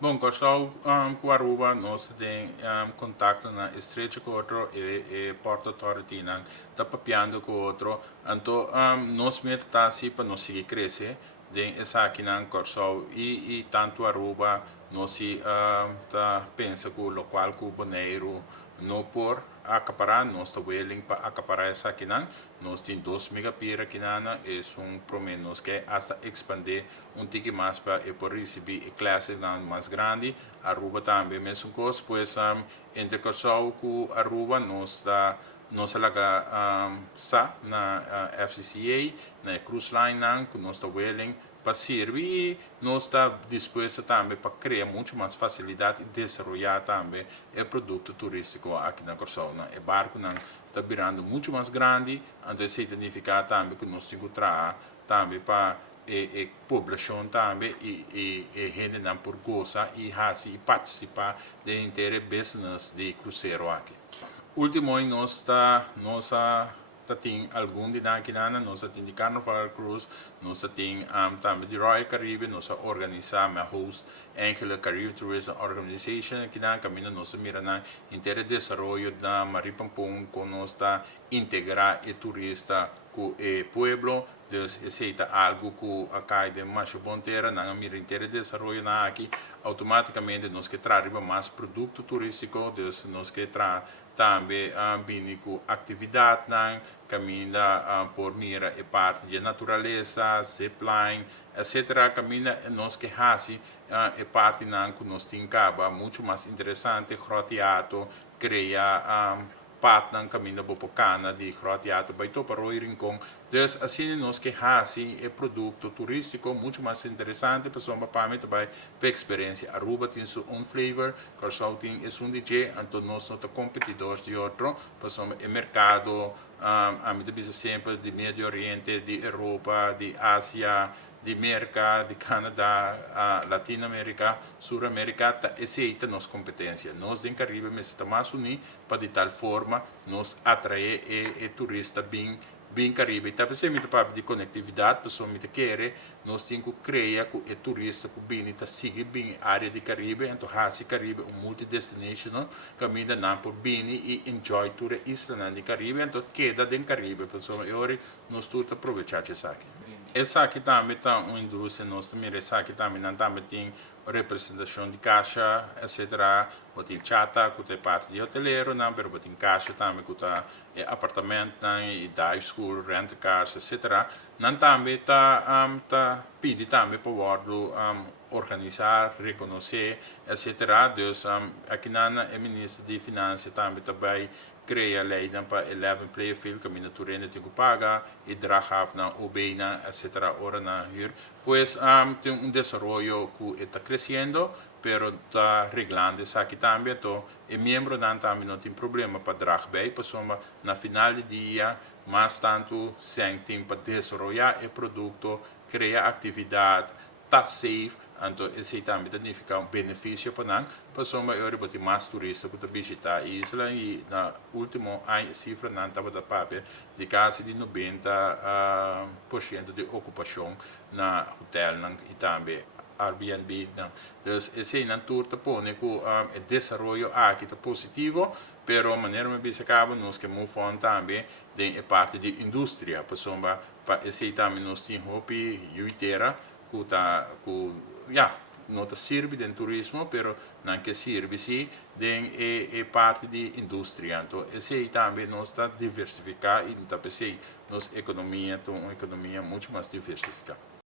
Bom, Corsol, com Aruba, nós temos contato na estreito com outro e Port Authority, está papiando com outro. Então, nós mesmo está assim para nós seguir crescer. Den essa aqui na Corsol e tanto Aruba, nós tá pensa que o local que o boneiro não por acaparar, nós está willing para acaparar essa aqui não. Nós temos 2 megapira aqui na, é promenos que hasta expandir tique mais para por receber classes mais grande. Aruba também mesmo coisa, pois entre Corsol com Aruba nós está nós laga sa na FCCA, na cruise line que nós está willing para servir e nós está disposto também para criar muito mais facilidade e desenvolver também o produto turístico aqui na Corsol. O barco está virando muito mais grande, então isso significa também que nós temos que trabalhar também para a população também e gente não por gostar e participar do inteiro business de cruzeiro aqui. Último ano nós tem algum de aqui nós tem de Carnival Cruise, nós tem também de Royal Caribbean, nós organizamos a host Angela Caribbean Tourism Organization aqui na caminho nós mira na inteiro desenvolvimento da Maripampong com nós integrar o turista com o pueblo. Dus aceita algo que acá de Machu Ponteira, na mira inteira de desenvolvimento aqui, automaticamente nós que trazemos mais produto turístico, dus nós que também bem com atividade caminha por mira e parte de natureza, zipline, etc. Caminha nós que hasi e parte que nós tem caba muito mais interessante, roteado, cria parte ng caminho bopocana de roteado vai to para o rincão. Dus assim nós que hasi e produto turístico muito mais interessante para soma para mim também para experiência. Aruba tem seu own flavor, Corsol tem DJ, então nós somos competidores de outro, para soma o mercado a mim também sempre de Médio Oriente, de Europa, de Ásia, de América, de Canadá, Latinoamérica, Sul-América, aceita nossa competência. Nós, em Caribe, estamos mais unidos para de tal forma nos atrair e turista bem Caribe. Então, se muito para de conectividade, pessoa muito quer, nós temos que criar que o turista que bem está seguir bem a área de Caribe, então Hasi Caribe multi-destinational, caminha não por bem e enjoy toda a isla de Caribe, então queda dentro Caribe, pessoa e ora nós tudo aproveitar isso aqui. Essa aqui também está uma indústria, nós também essa aqui também tem representação de caixa, etc. Tem chata, que é parte de hoteleiro, mas tem caixa também, que é apartamento, e dive school, rent cars, etc. Nós também está pedindo também para o organizar, reconhecer, etc. Dus aqui na ministra de Finanças também cria lei para 11 player field, que a natureza tem que pagar, e dragaf na obena, etc. Ora na hier. Pues tem desenvolvimento que está crescendo, pero está arreglando isso aqui também. Então, o membro também não tem problema para drag bem, pessoa na final do dia, mas tanto sem tempo para desenvolver o produto, criar atividade, está safe. Então, esse também significa um benefício para nós. Pessoa eu reboti mais turistas para visitar a isla e na último ano a cifra não estava da papel de quase de 90% de ocupação na hotel e também Airbnb. Então, esse não turta põe que o desenvolvimento aqui está positivo, pero maneira me se acaba nós que move on também de parte de indústria. Pessoa para esse também nós temos hopi yuitera que tá não serve de turismo, pero não que serve sim de parte de indústria. Então, esse também nós está diversificar e está pensando nossa economia, uma economia muito mais diversificada.